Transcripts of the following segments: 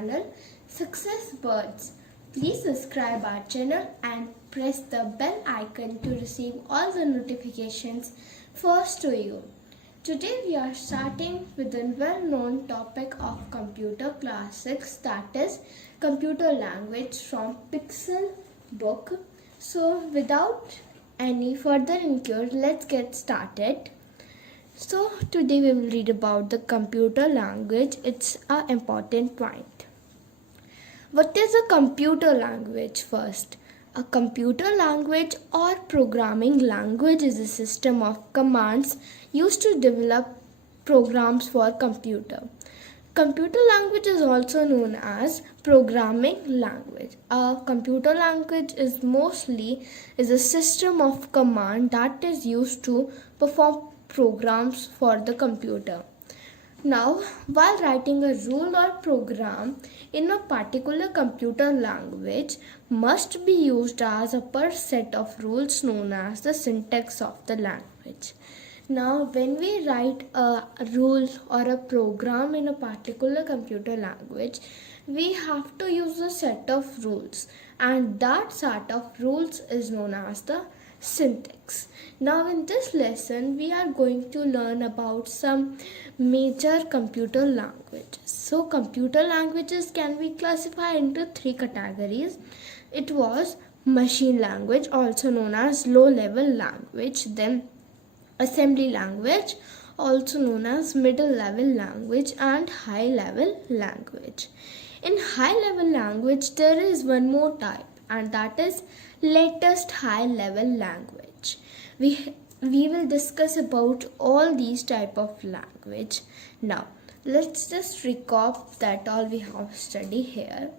channel Success Birds. Please subscribe our channel and press the bell icon to receive all the notifications first to you. Today we are starting with a well-known topic of computer classics, that is computer language from Pixel book. So without any further inquiry, let's get started. So today we will read about the computer language. It's an important point. What is a computer language first? A computer language or programming language is a system of commands used to develop programs for computer. Computer language is also known as programming language. A computer language is a system of command that is used to perform programs for the computer. Now, while writing a rule or program in a particular computer language must be used as a per set of rules known as the syntax of the language. Now, when we write a rule or a program in a particular computer language, we have to use a set of rules, and that set of rules is known as the syntax. Now in this lesson we are going to learn about some major computer languages. So computer languages can be classified into three categories. It was machine language, also known as low level language, then assembly language, also known as middle level language, and high level language. In high level language there is one more type, and that is latest high level language. We will discuss about all these type of language. Now let's just recap that all we have studied here.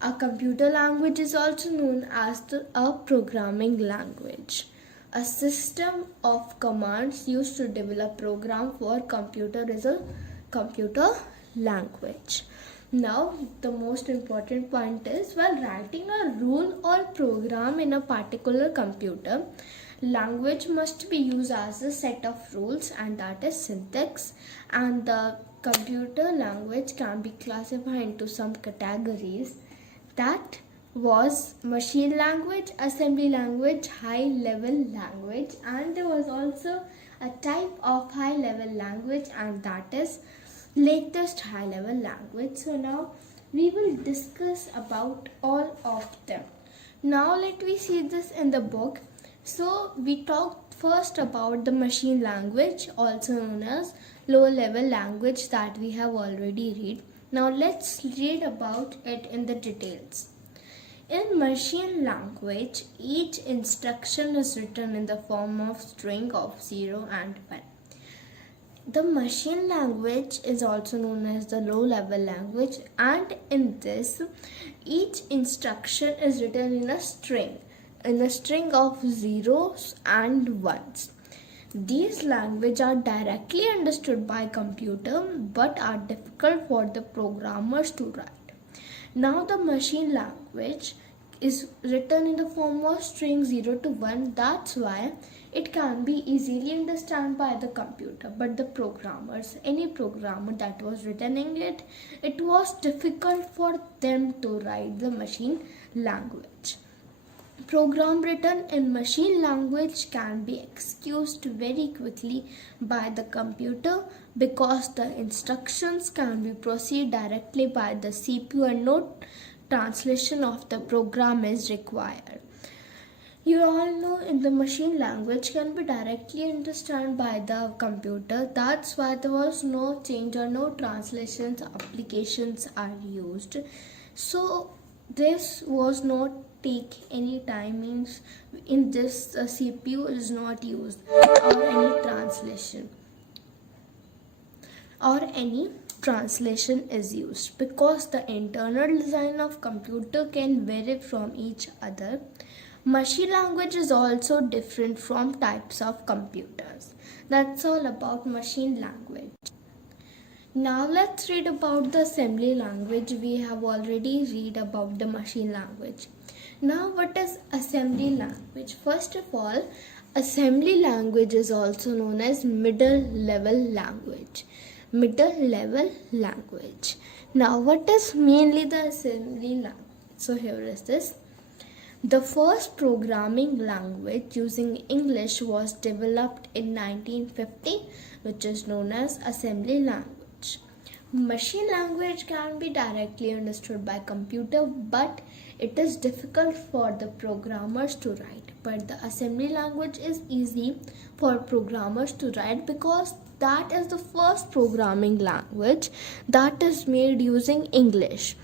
A computer language is also known as a programming language, a system of commands used to develop program for computer is a computer language. Now, the most important point is, while writing a rule or program in a particular computer, language must be used as a set of rules, and that is syntax. And the computer language can be classified into some categories. That was machine language, assembly language, high level language, and there was also a type of high level language, and that is latest high level language. So now we will discuss about all of them. Now let me see this in the book. So we talked first about the machine language, also known as low level language, that we have already read. Now let's read about it in the details. In machine language, each instruction is written in the form of string of 0 and 1. The machine language is also known as the low level language, and in this each instruction is written in a string of zeros and ones. These languages are directly understood by computer but are difficult for the programmers to write. Now the machine language is written in the form of string 0 to 1. That's why it can be easily understood by the computer, but the programmers, any programmer that was written in it was difficult for them to write the machine language. Program written in machine language can be executed very quickly by the computer because the instructions can be processed directly by the CPU and no translation of the program is required. You all know in the machine language can be directly understood by the computer. That's why there was no change or no translations applications are used. So this was not take any time, means in this CPU is not used or any translation is used because the internal design of computer can vary from each other. Machine language is also different from types of computers. That's all about machine language. Now let's read about the assembly language. We have already read about the machine language. Now what is assembly language? First of all, assembly language is also known as middle level language. middle level language. Now, what is mainly the assembly language? So, here is this. The first programming language using English was developed in 1950, which is known as assembly language. Machine language can be directly understood by computer, but it is difficult for the programmers to write. But the assembly language is easy for programmers to write because that is the first programming language that is made using English,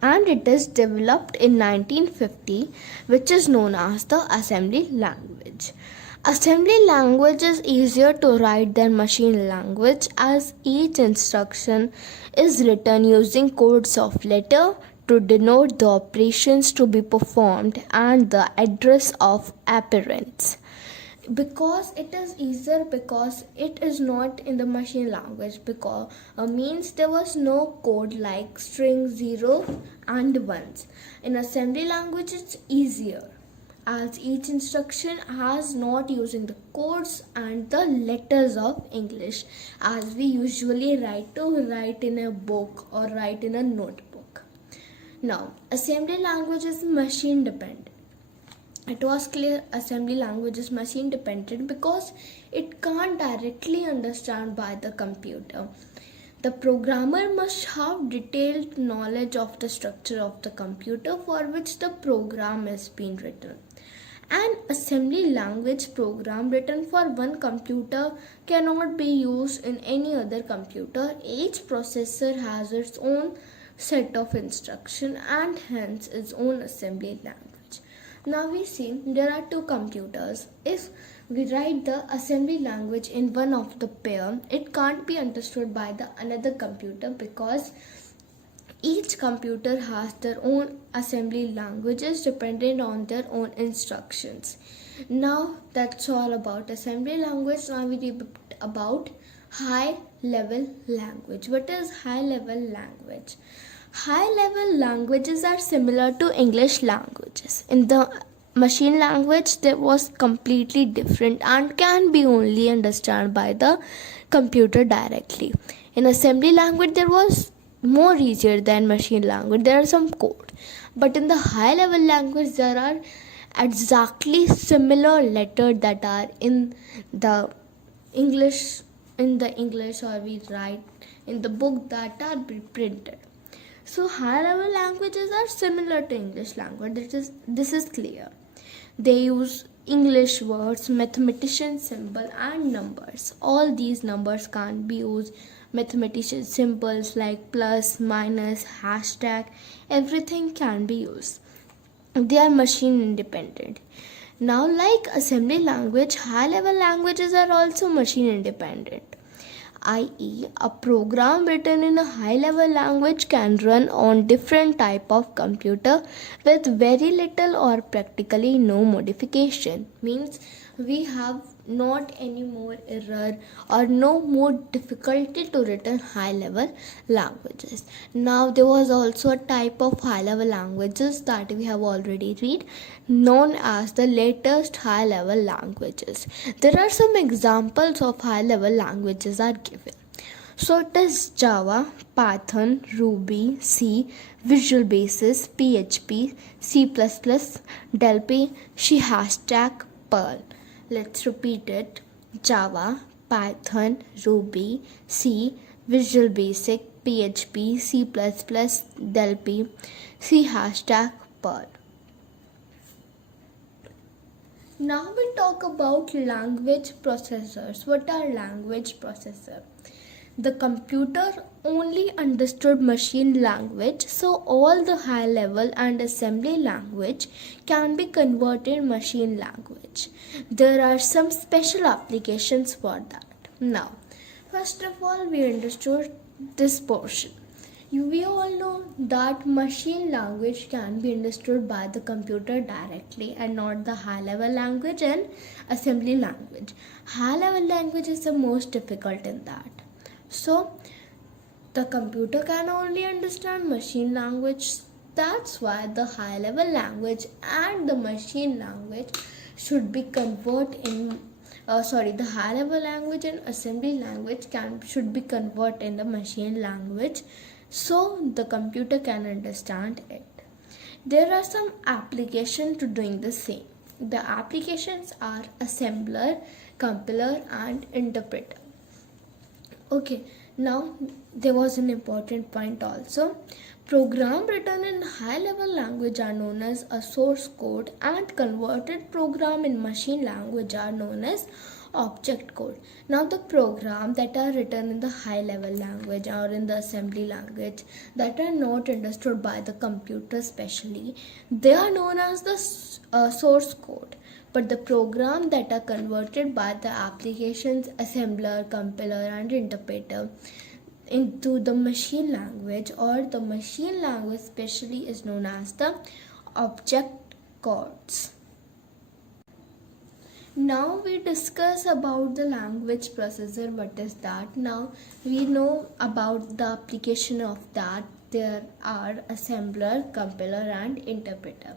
and it is developed in 1950, which is known as the assembly language. Assembly language is easier to write than machine language as each instruction is written using codes of letter to denote the operations to be performed and the address of operands. Because it is easier because it is not in the machine language, because means there was no code like string 0 and 1s. In assembly language it's easier as each instruction has not using the codes and the letters of English as we usually write in a book or write in a notebook. Now, assembly language is machine dependent. It was clear assembly language is machine dependent because it can't directly understand by the computer. The programmer must have detailed knowledge of the structure of the computer for which the program is being written. An assembly language program written for one computer cannot be used in any other computer. Each processor has its own set of instructions and hence its own assembly language. Now we see there are two computers. If we write the assembly language in one of the pair, it can't be understood by the another computer because each computer has their own assembly languages dependent on their own instructions. Now that's all about assembly language. Now we read about high level language. What is high level language? High level languages are similar to English languages. In the machine language, there was completely different and can be only understood by the computer directly. In assembly language, there was more easier than machine language. There are some code, but in the high level language, there are exactly similar letters that are in the English, or we write in the book that are printed. So high level languages are similar to English language. This is clear. They use English words, mathematician symbol and numbers. All these numbers can be used. Mathematician symbols like plus, minus, hashtag, everything can be used. They are machine independent. Now, like assembly language, high level languages are also machine independent. i.e., a program written in a high level language can run on different type of computer with very little or practically no modification. Means we have not any more error or no more difficulty to written high level languages. Now there was also a type of high level languages that we have already read, known as the latest high level languages. There are some examples of high level languages are given. So it is Java, Python, Ruby, C, Visual Basic, PHP, C++, Delphi, C#, Perl. Let's repeat it. Java, Python, Ruby, C, Visual Basic, PHP, C++, Delphi, C#, Perl. Now we'll talk about language processors. What are language processors? The computer only understood machine language, so all the high level and assembly language can be converted machine language. There are some special applications for that. Now, first of all, we understood this portion. We all know that machine language can be understood by the computer directly and not the high level language and assembly language. High level language is the most difficult in that. So, the computer can only understand machine language. That's why the high level language and the machine language should be converted in the high level language and assembly language should be converted in the machine language so the computer can understand it. There are some applications to doing the same. The applications are assembler, compiler and interpreter. Okay, now there was an important point also. Program written in high level language are known as a source code and converted program in machine language are known as object code. Now the program that are written in the high level language or in the assembly language that are not understood by the computer especially, they are known as the source code. But the program that are converted by the applications assembler, compiler and interpreter into the machine language or the machine language especially is known as the object codes. Now we discuss about the language processor. What is that? Now we know about the application of that. There are assembler, compiler and interpreter.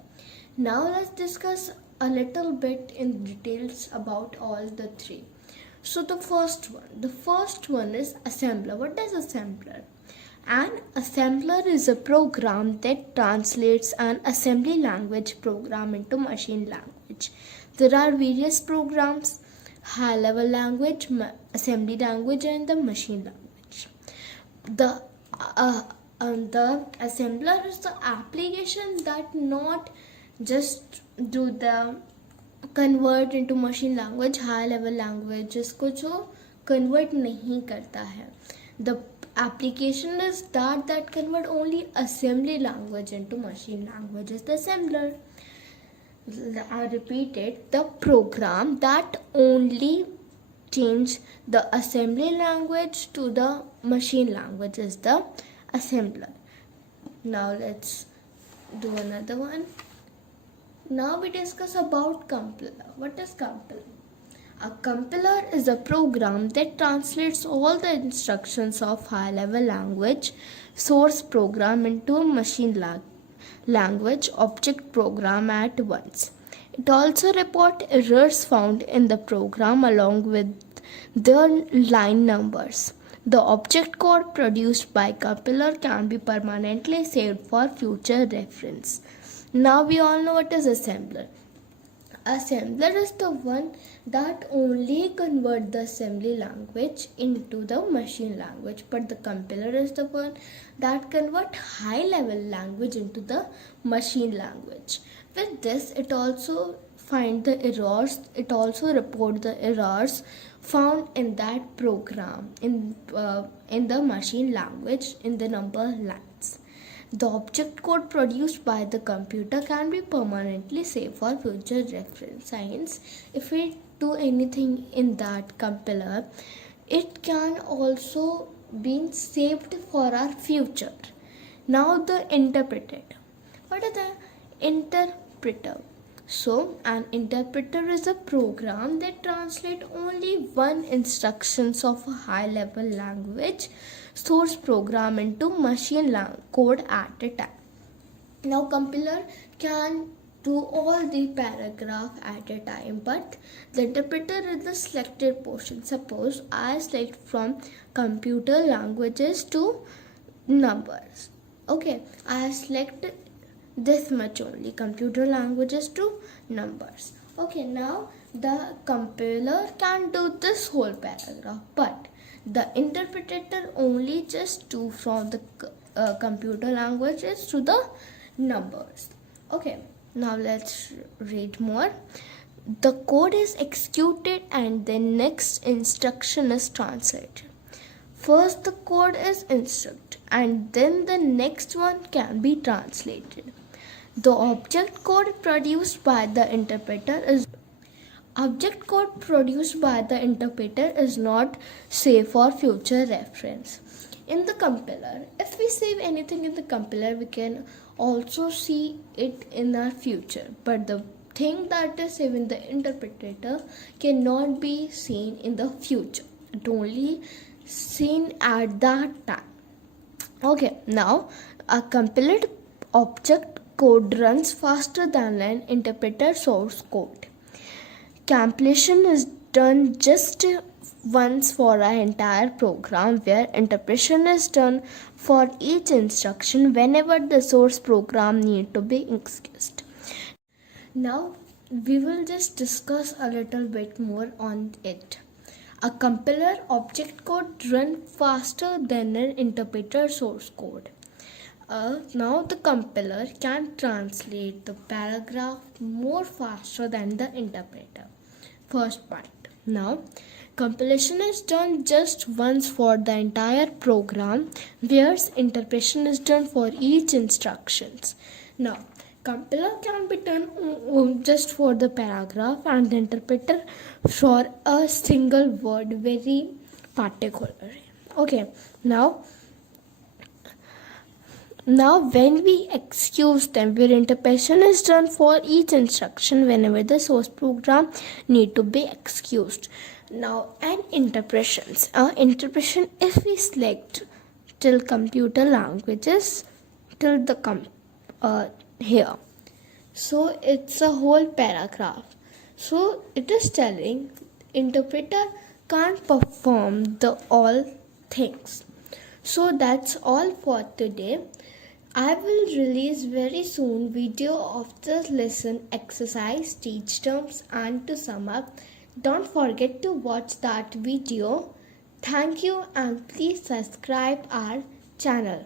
Now let's discuss a little bit in details about all the three. So the first one is assembler. What is assembler? An assembler is a program that translates an assembly language program into machine language. There are various programs: high level language, assembly language and the machine language. The assembler is the application that not just do the convert into machine language, high level language इसको जो convert नहीं करता है. The application is that convert only assembly language into machine language is the assembler. I repeat it, the program that only change the assembly language to the machine language is the assembler. Now let's do another one. Now we discuss about compiler. What is compiler? A compiler is a program that translates all the instructions of high-level language source program into a machine language object program at once. It also reports errors found in the program along with their line numbers. The object code produced by compiler can be permanently saved for future reference. Now we all know what is assembler. Assembler is the one that only convert the assembly language into the machine language, but the compiler is the one that convert high level language into the machine language. With this, it also find the errors. It also report the errors found in that program in the machine language in the number lines. The object code produced by the computer can be permanently saved for future reference. Science, if we do anything in that compiler, it can also be saved for our future. Now the interpreter. What is the interpreter? So an interpreter is a program that translates only one instructions of a high level language source program into machine code at a time. Now compiler can do all the paragraph at a time, but the interpreter is the selected portion. Suppose I select from computer languages to numbers. Okay, I select this much only, computer languages to numbers. Okay, now the compiler can do this whole paragraph, but the interpreter only just do from the computer languages to the numbers. Okay, now let's read more. The code is executed and the next instruction is translated. First the code is instructed and then the next one can be translated. The object code produced by the interpreter is not safe for future reference. In the compiler, if we save anything in the compiler, we can also see it in our future. But the thing that is saved in the interpreter cannot be seen in the future. It only seen at that time. Okay, now a compiled object code runs faster than an interpreter source code. Compilation is done just once for our entire program, where interpretation is done for each instruction whenever the source program need to be excused. Now we will just discuss a little bit more on it. A compiler object code runs faster than an interpreter source code. Now the compiler can translate the paragraph more faster than the interpreter. First point. Now compilation is done just once for the entire program, whereas interpretation is done for each instructions. Now compiler can be done just for the paragraph and the interpreter for a single word very particularly. Okay, now when we excuse them, where interpretation is done for each instruction whenever the source program need to be excused. Now, and interpretations. Interpretation, if we select till computer languages till the here, so it's a whole paragraph. So it is telling interpreter can't perform the all things. So that's all for today. I will release very soon video of this lesson exercise, teach terms, and to sum up, don't forget to watch that video. Thank you and please subscribe our channel.